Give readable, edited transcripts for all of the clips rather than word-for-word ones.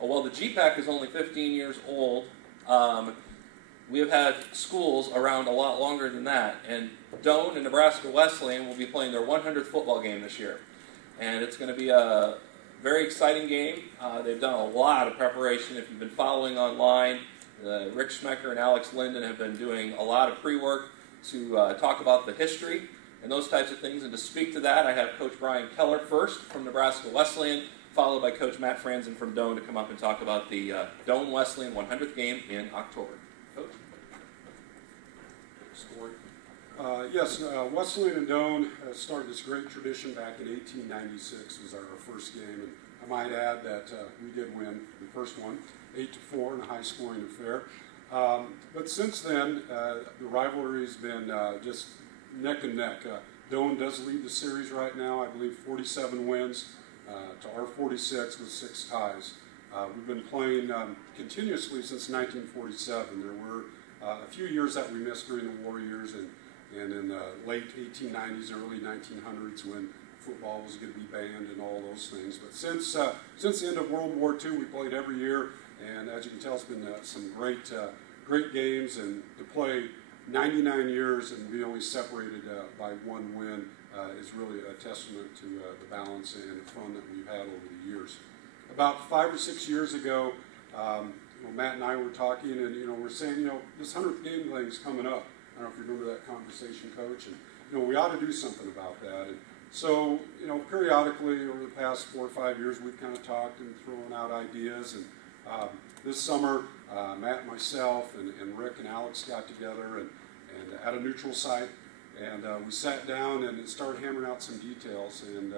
Well, the GPAC is only 15 years old. We have had schools around a lot longer than that, and Doane and Nebraska Wesleyan will be playing their 100th football game this year. And it's going to be a very exciting game. They've done a lot of preparation. If you've been following online, Rick Schmecker and Alex Linden have been doing a lot of pre-work to talk about the history and those types of things. And to speak to that, I have Coach Brian Keller first from Nebraska Wesleyan, followed by Coach Matt Franzen from Doane to come up and talk about the Doane Wesleyan 100th game in October. Coach? Yes, Wesleyan and Doane started this great tradition back in 1896. Was our first game, and I might add that we did win the first one, 8-4 in a high-scoring affair. But since then, the rivalry's been just neck and neck. Doane does lead the series right now. I believe 47 wins to our 46 with 6 ties. We've been playing continuously since 1947. There were a few years that we missed during the war years, and in the late 1890s, early 1900s, when football was going to be banned and all those things. But since the end of World War II, we played every year, and as you can tell, it's been some great games. And to play 99 years and be only separated by 1 win is really a testament to the balance and the fun that we've had over the years. About 5 or 6 years ago, Matt and I were talking, and we're saying, this 100th game thing's coming up. I don't know if you remember that conversation, Coach, and we ought to do something about that. And so, periodically over the past 4 or 5 years, we've kind of talked and thrown out ideas. And this summer, Matt, myself, and Rick and Alex got together and at a neutral site, and we sat down and started hammering out some details. And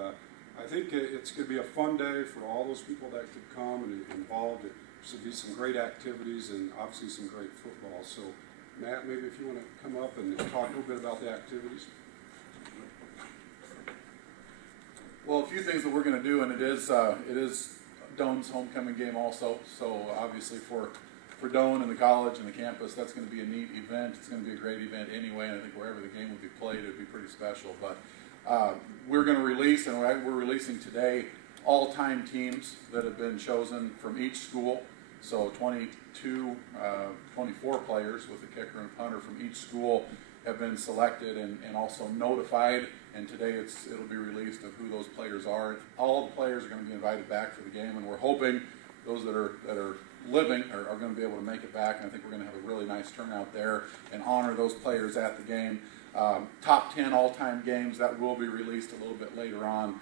I think it's going to be a fun day for all those people that could come and involved. There should be some great activities and obviously some great football. So, Matt, maybe if you want to come up and talk a little bit about the activities. Well, a few things that we're going to do, and it is Doane's homecoming game also. So obviously for Doane and the college and the campus, that's going to be a neat event. It's going to be a great event anyway, and I think wherever the game will be played, it would be pretty special. But we're going to release, and we're releasing today, all-time teams that have been chosen from each school. So 24 players with a kicker and punter from each school have been selected and also notified, and today it'll be released of who those players are. All the players are going to be invited back for the game, and we're hoping those that are living are going to be able to make it back, and I think we're going to have a really nice turnout there and honor those players at the game. Top 10 all-time games, that will be released a little bit later on,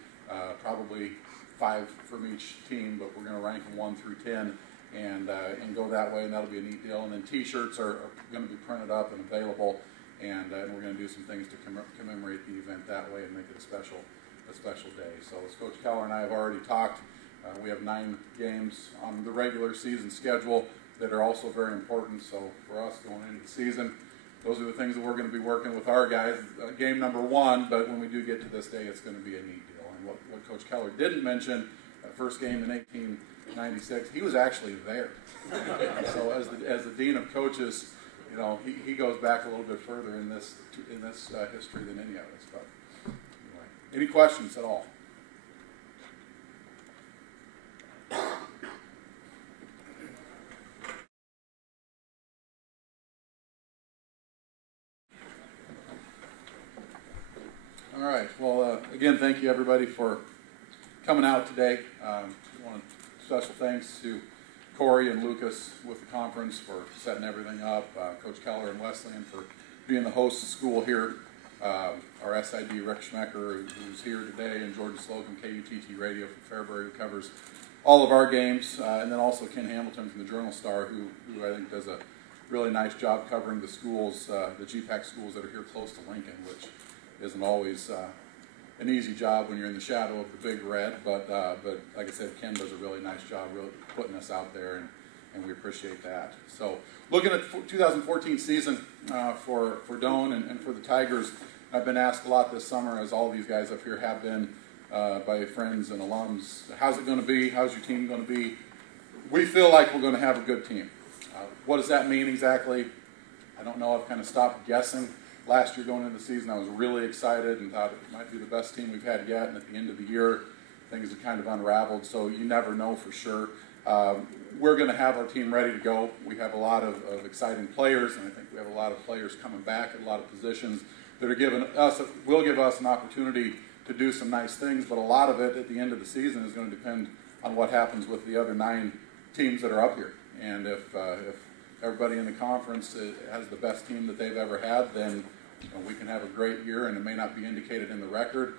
probably 5 from each team, but we're going to rank them 1 through 10. And go that way, and that'll be a neat deal. And then T-shirts are going to be printed up and available, and we're going to do some things to commemorate the event that way and make it a special day. So as Coach Keller and I have already talked, we have 9 games on the regular season schedule that are also very important. So for us going into the season, those are the things that we're going to be working with our guys. Game number 1, but when we do get to this day, it's going to be a neat deal. And what Coach Keller didn't mention, that first game in 1896, he was actually there. So as the dean of coaches, he goes back a little bit further in this history than any of us. But anyway, any questions at all? All right. Well, again, thank you everybody for coming out today. Special thanks to Corey and Lucas with the conference for setting everything up, Coach Keller and Wesleyan for being the host school here, our SID Rick Schmecker, who's here today, and Jordan Slocum, KUTT Radio from Fairbury, who covers all of our games, and then also Ken Hamilton from the Journal-Star, who I think does a really nice job covering the schools, the GPAC schools that are here close to Lincoln, which isn't always an easy job when you're in the shadow of the Big Red, but like I said, Ken does a really nice job really putting us out there, and we appreciate that. So looking at 2014 season for Doane and for the Tigers, I've been asked a lot this summer, as all these guys up here have been, by friends and alums, how's it going to be? How's your team going to be? We feel like we're going to have a good team. What does that mean exactly? I don't know. I've kind of stopped guessing. Last year going into the season, I was really excited and thought it might be the best team we've had yet, and at the end of the year, things have kind of unraveled, so you never know for sure. we're going to have our team ready to go. We have a lot of exciting players, and I think we have a lot of players coming back at a lot of positions that are will give us an opportunity to do some nice things, but a lot of it at the end of the season is going to depend on what happens with the other 9 teams that are up here. And if everybody in the conference has the best team that they've ever had, then we can have a great year, and it may not be indicated in the record.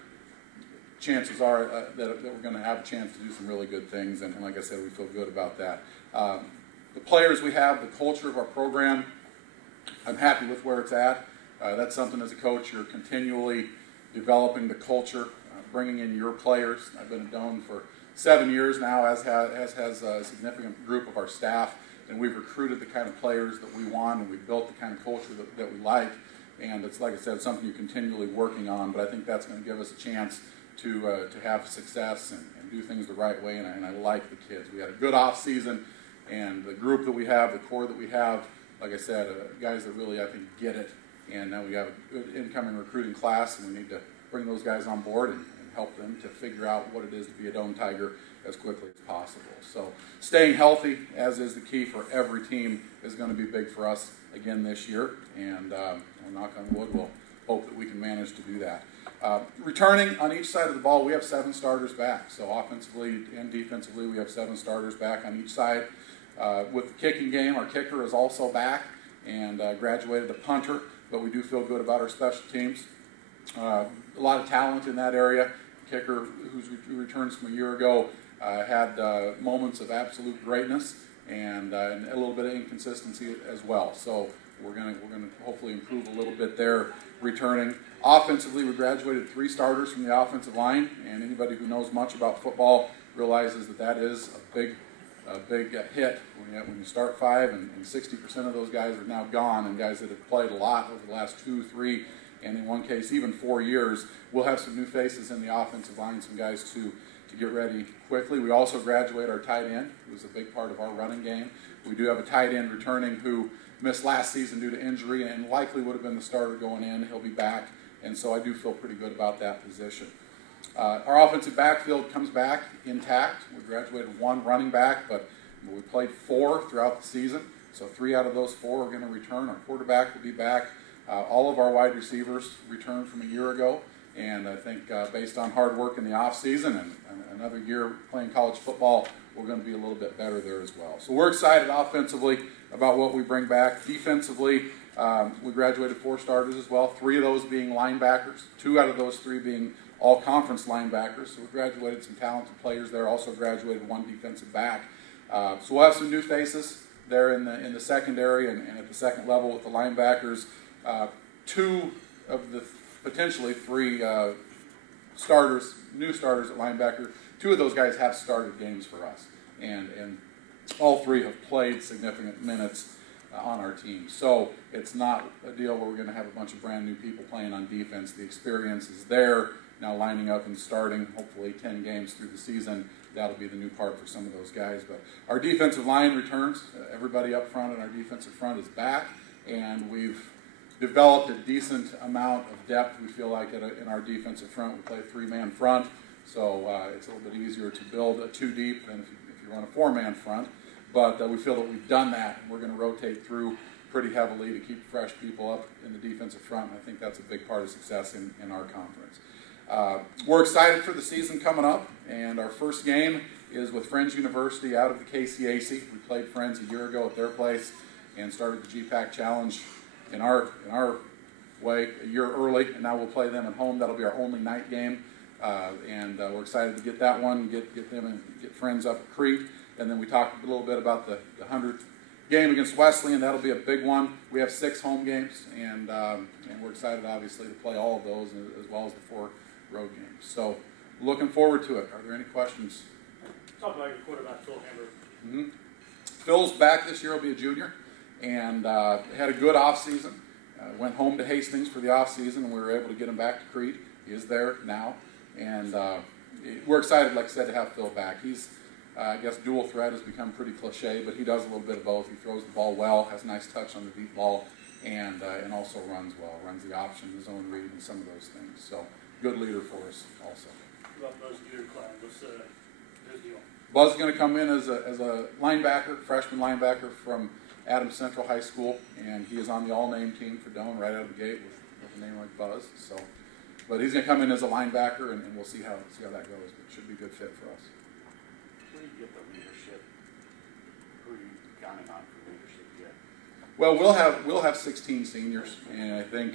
Chances are that we're going to have a chance to do some really good things, and like I said, we feel good about that. The players we have, the culture of our program, I'm happy with where it's at. That's something as a coach, you're continually developing the culture, bringing in your players. I've been at Doane for 7 years now, as has a significant group of our staff, and we've recruited the kind of players that we want, and we've built the kind of culture that we like. And it's, like I said, something you're continually working on, but I think that's going to give us a chance to have success and do things the right way, and I like the kids. We had a good off season, and the group that we have, the core that we have, like I said, guys that really, I think, get it. And now we have a good incoming recruiting class, and we need to bring those guys on board and help them to figure out what it is to be a Doane Tiger as quickly as possible. So staying healthy, as is the key for every team, is going to be big for us again this year. And we'll knock on wood, we'll hope that we can manage to do that. Returning on each side of the ball, we have 7 starters back. So offensively and defensively, we have 7 starters back on each side. With the kicking game, our kicker is also back and graduated a punter, but we do feel good about our special teams. A lot of talent in that area. Kicker, who returns from a year ago, had moments of absolute greatness and a little bit of inconsistency as well. So we're going to hopefully improve a little bit there returning. Offensively, we graduated 3 starters from the offensive line, and anybody who knows much about football realizes that is a big hit when you start 5 and 60% of those guys are now gone, and guys that have played a lot over the last 2, 3, and in one case even 4 years. We'll have some new faces in the offensive line, some guys to get ready quickly. We also graduate our tight end, who's a big part of our running game. We do have a tight end returning who missed last season due to injury and likely would have been the starter going in. He'll be back, and so I do feel pretty good about that position. Our offensive backfield comes back intact. We graduated 1 running back, but we played 4 throughout the season, so 3 out of those 4 are going to return. Our quarterback will be back. All of our wide receivers returned from a year ago, and I think based on hard work in the offseason and another year playing college football, we're going to be a little bit better there as well. So we're excited offensively about what we bring back. Defensively, we graduated 4 starters as well, 3 of those being linebackers, 2 out of those 3 being all-conference linebackers. So we graduated some talented players there, also graduated 1 defensive back. So we'll have some new faces there in the secondary and at the second level with the linebackers. 2 of the potentially 3 new starters at linebacker, 2 of those guys have started games for us, and all 3 have played significant minutes on our team. So it's not a deal where we're going to have a bunch of brand new people playing on defense. The experience is there, now lining up and starting hopefully 10 games through the season. That'll be the new part for some of those guys. But our defensive line returns. Everybody up front on our defensive front is back, and we've developed a decent amount of depth, we feel like, in our defensive front. We play a 3-man front, so it's a little bit easier to build a 2 deep than if you run a 4-man front. But we feel that we've done that, and we're going to rotate through pretty heavily to keep fresh people up in the defensive front, and I think that's a big part of success in our conference. We're excited for the season coming up, and our first game is with Friends University out of the KCAC. We played Friends a year ago at their place and started the GPAC Challenge in our way a year early, and now we'll play them at home. That'll be our only night game, and we're excited to get that one, get them and get Friends up at Crete. And then we talked a little bit about the 100th game against Wesleyan. That'll be a big one. We have 6 home games, and we're excited, obviously, to play all of those as well as the 4 road games. So looking forward to it. Are there any questions? Talk about your quarterback, Phil Hammer. Phil's back this year. He'll be a junior, and had a good offseason. Went home to Hastings for the offseason, and we were able to get him back to Crete. He is there now, and we're excited, like I said, to have Phil back. He's I guess dual threat has become pretty cliche, but he does a little bit of both. He throws the ball well, has a nice touch on the deep ball, and also runs well, runs the option, the zone read, and some of those things. So good leader for us also. About most of your class, what's his deal? Buzz is going to come in as a linebacker, freshman linebacker from Adams Central High School, and he is on the all-name team for Doane right out of the gate with a name like Buzz. So, but he's going to come in as a linebacker, and we'll see how that goes. But it should be a good fit for us. Where do you get the leadership? Who are you counting on for leadership yet? Well, we'll have 16 seniors, and I think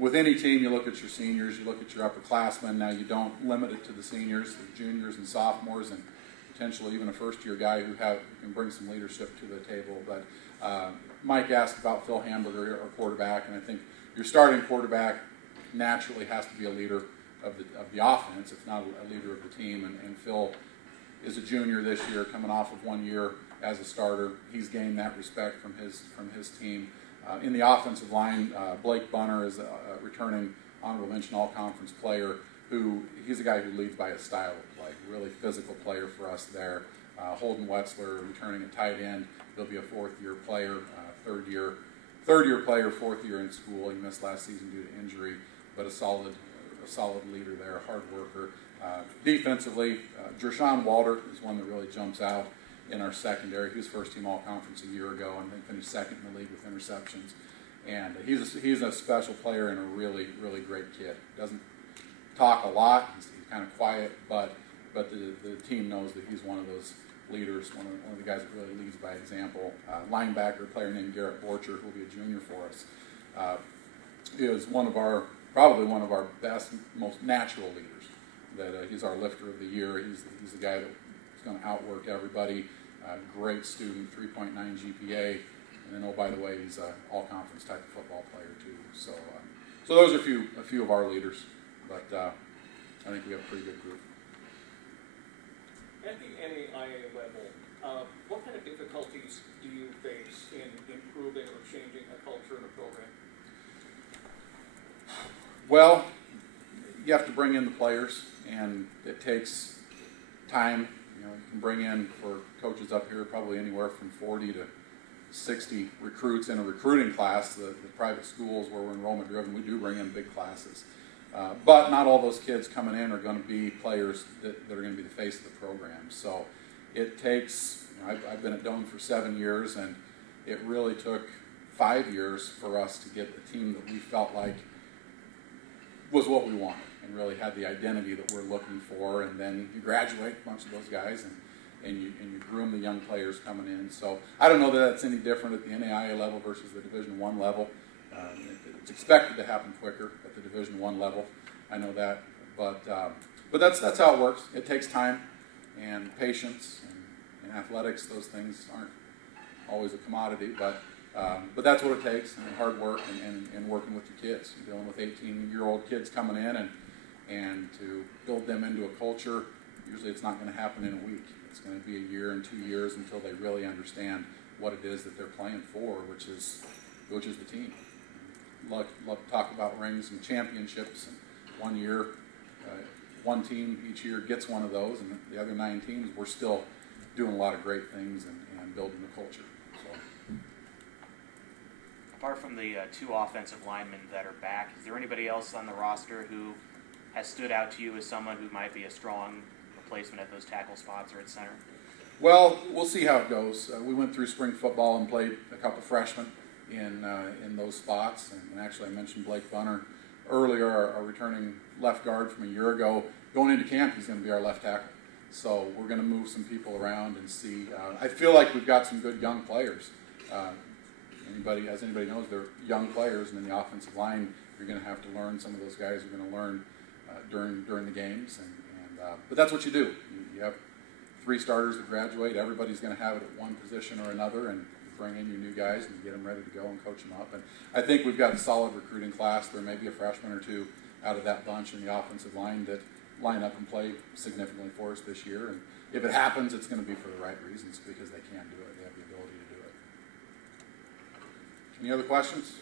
with any team, you look at your seniors, you look at your upperclassmen. Now, you don't limit it to the seniors, the juniors and sophomores, and potentially even a first-year guy who can bring some leadership to the table. But Mike asked about Phil Hamburger, our quarterback, and I think your starting quarterback naturally has to be a leader of the offense, if not a leader of the team. And Phil is a junior this year, coming off of 1 year as a starter. He's gained that respect from his team. In the offensive line, Blake Bunner is a returning honorable mention all-conference player he's a guy who leads by his style of play, really physical player for us there. Holden Wetzler returning a tight end. He'll be a fourth-year player, third-year player, fourth year in school. He missed last season due to injury, but a solid leader there, a hard worker. Defensively, Jershawn Walter is one that really jumps out in our secondary. He was first-team all-conference a year ago and then finished second in the league with interceptions. And he's a special player and a really, really great kid. Doesn't talk a lot. He's kind of quiet, but the team knows that he's one of those leaders, one of the guys that really leads by example. Linebacker, a player named Garrett Borcher, who will be a junior for us, is probably one of our best, most natural leaders. He's our lifter of the year. He's the guy that's going to outwork everybody. Great student, 3.9 GPA, and then by the way, he's an all-conference type of football player too. So those are a few of our leaders, but I think we have a pretty good group. At the NAIA level, what kind of difficulties do you face in improving or changing a culture in a program? Well, you have to bring in the players, and it takes time. You can bring in, for coaches up here, probably anywhere from 40 to 60 recruits in a recruiting class. The private schools where we're enrollment driven, we do bring in big classes. But not all those kids coming in are going to be players that are going to be the face of the program. So it takes, I've been at Doane for 7 years, and it really took 5 years for us to get the team that we felt like was what we wanted and really had the identity that we're looking for. And then you graduate a bunch of those guys and you groom the young players coming in. So I don't know that that's any different at the NAIA level versus the Division I level. It's expected to happen quicker at the Division I level. I know that, but that's how it works. It takes time and patience, and in athletics, those things aren't always a commodity, but that's what it takes, and hard work and working with your kids. You're dealing with 18-year-old kids coming in, and to build them into a culture, usually it's not going to happen in a week. It's going to be a year and 2 years until they really understand what it is that they're playing for, which is the team. Love to talk about rings and championships, and 1 year, one team each year gets one of those, and the other 9 teams, we're still doing a lot of great things and building the culture. So. Apart from the 2 offensive linemen that are back, is there anybody else on the roster who has stood out to you as someone who might be a strong replacement at those tackle spots or at center? Well, we'll see how it goes. We went through spring football and played a couple freshmen in those spots, and actually I mentioned Blake Bunner earlier, our returning left guard from a year ago. Going into camp, he's going to be our left tackle. So we're going to move some people around and see. I feel like we've got some good young players. Anybody knows, they're young players, and in the offensive line, you're going to have to learn. Some of those guys are going to learn during the games, but that's what you do. You have 3 starters that graduate. Everybody's going to have it at one position or another, and you bring in your new guys and you get them ready to go and coach them up. And I think we've got a solid recruiting class. There may be a freshman or 2 out of that bunch in the offensive line that line up and play significantly for us this year. And if it happens, it's going to be for the right reasons, because they can do it. They have the ability to do it. Any other questions?